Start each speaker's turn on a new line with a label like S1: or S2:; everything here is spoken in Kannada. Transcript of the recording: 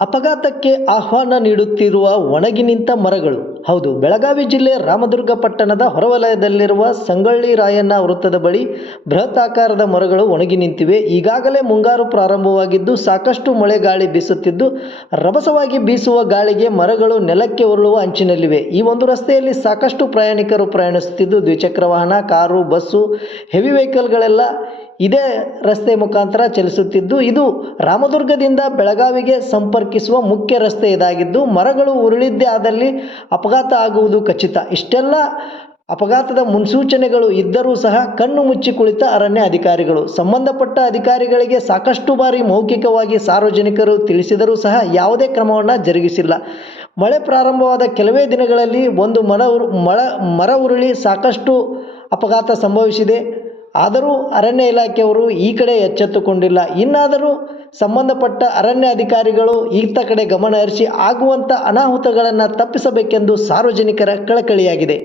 S1: ಅಪಘಾತಕ್ಕೆ ಆಹ್ವಾನ ನೀಡುತ್ತಿರುವ ಒಣಗಿ ನಿಂತ ಮರಗಳು. ಹೌದು, ಬೆಳಗಾವಿ ಜಿಲ್ಲೆ ರಾಮದುರ್ಗ ಪಟ್ಟಣದ ಹೊರವಲಯದಲ್ಲಿರುವ ಸಂಗೊಳ್ಳಿ ರಾಯಣ್ಣ ವೃತ್ತದ ಬಳಿ ಬೃಹತ್ ಆಕಾರದ ಮರಗಳು ಒಣಗಿ ನಿಂತಿವೆ. ಈಗಾಗಲೇ ಮುಂಗಾರು ಪ್ರಾರಂಭವಾಗಿದ್ದು, ಸಾಕಷ್ಟು ಮಳೆ ಗಾಳಿ ಬೀಸುತ್ತಿದ್ದು, ರಭಸವಾಗಿ ಬೀಸುವ ಗಾಳಿಗೆ ಮರಗಳು ನೆಲಕ್ಕೆ ಉರುಳುವ ಅಂಚಿನಲ್ಲಿವೆ. ಈ ಒಂದು ರಸ್ತೆಯಲ್ಲಿ ಸಾಕಷ್ಟು ಪ್ರಯಾಣಿಕರು ಪ್ರಯಾಣಿಸುತ್ತಿದ್ದು, ದ್ವಿಚಕ್ರ ವಾಹನ, ಕಾರು, ಬಸ್ಸು, ಹೆವಿ ವೆಹಿಕಲ್ಗಳೆಲ್ಲ ಇದೇ ರಸ್ತೆ ಮುಖಾಂತರ ಚಲಿಸುತ್ತಿದ್ದು, ಇದು ರಾಮದುರ್ಗದಿಂದ ಬೆಳಗಾವಿಗೆ ಸಂಪರ್ಕಿಸುವ ಮುಖ್ಯ ರಸ್ತೆ ಇದಾಗಿದ್ದು, ಮರಗಳು ಉರುಳಿದ್ದೇ ಆದಲ್ಲಿ ಅಪಘಾತ ಆಗುವುದು ಖಚಿತ. ಇಷ್ಟೆಲ್ಲ ಅಪಘಾತದ ಮುನ್ಸೂಚನೆಗಳು ಇದ್ದರೂ ಸಹ ಕಣ್ಣು ಮುಚ್ಚಿ ಕುಳಿತ ಅರಣ್ಯ ಅಧಿಕಾರಿಗಳು. ಸಂಬಂಧಪಟ್ಟ ಅಧಿಕಾರಿಗಳಿಗೆ ಸಾಕಷ್ಟು ಬಾರಿ ಮೌಖಿಕವಾಗಿ ಸಾರ್ವಜನಿಕರು ತಿಳಿಸಿದರೂ ಸಹ ಯಾವುದೇ ಕ್ರಮವನ್ನು ಜರುಗಿಸಿಲ್ಲ. ಮಳೆ ಪ್ರಾರಂಭವಾದ ಕೆಲವೇ ದಿನಗಳಲ್ಲಿ ಒಂದು ಮರ ಉರು, ಮಳ, ಮರ ಉರುಳಿ ಸಾಕಷ್ಟು ಅಪಘಾತ ಸಂಭವಿಸಿದೆ. ಆದರೂ ಅರಣ್ಯ ಇಲಾಖೆಯವರು ಈ ಕಡೆ ಎಚ್ಚೆತ್ತುಕೊಂಡಿಲ್ಲ. ಇನ್ನಾದರೂ ಸಂಬಂಧಪಟ್ಟ ಅರಣ್ಯ ಅಧಿಕಾರಿಗಳು ಈತ ಕಡೆ ಗಮನ ಹರಿಸಿ ಆಗುವಂಥ ಅನಾಹುತಗಳನ್ನು ತಪ್ಪಿಸಬೇಕೆಂದು ಸಾರ್ವಜನಿಕರ ಕಳಕಳಿಯಾಗಿದೆ.